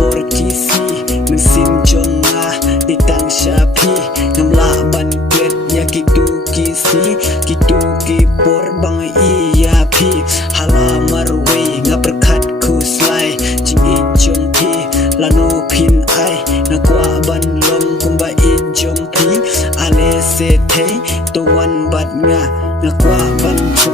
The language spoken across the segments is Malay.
por kisi nang sin jong nga di tang shapi ngam la ban klet ya kitu kisi kitu ki por bang iya pi hala marwe nga perkat kuslai jing i jong pi lano pin ai na kwa ban lom kumba i jong pi ale se the to wan bat nga na kwa ban chu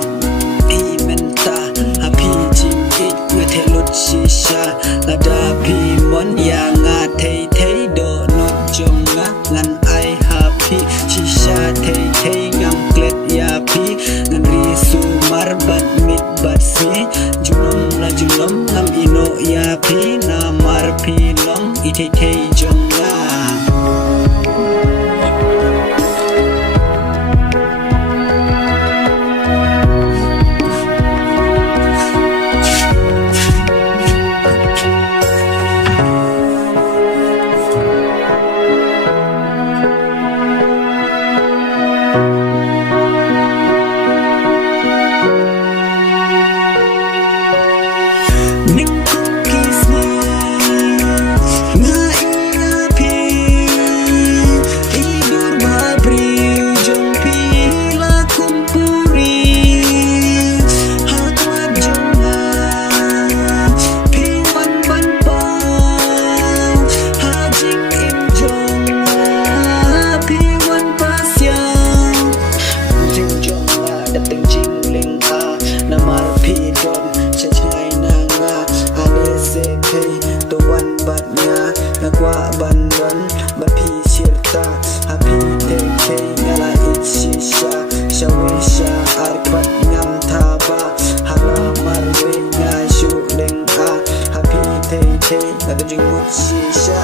i menta happy jing i nga the lut shisha la da pi mon ya nga thei thei do no jong nga ngan ai happy shisha thei thei ngam klet ya pi ngan ri su mar bat mit bat si junom la junom ngam ino ya pi na mar pi long i thei thei jong nga qua ban ban ban pi chirta happy day day ngala itchisha shawisha arpat ngam thaba hala marwe nga shu leng ha happy day day ngada jing mut shisha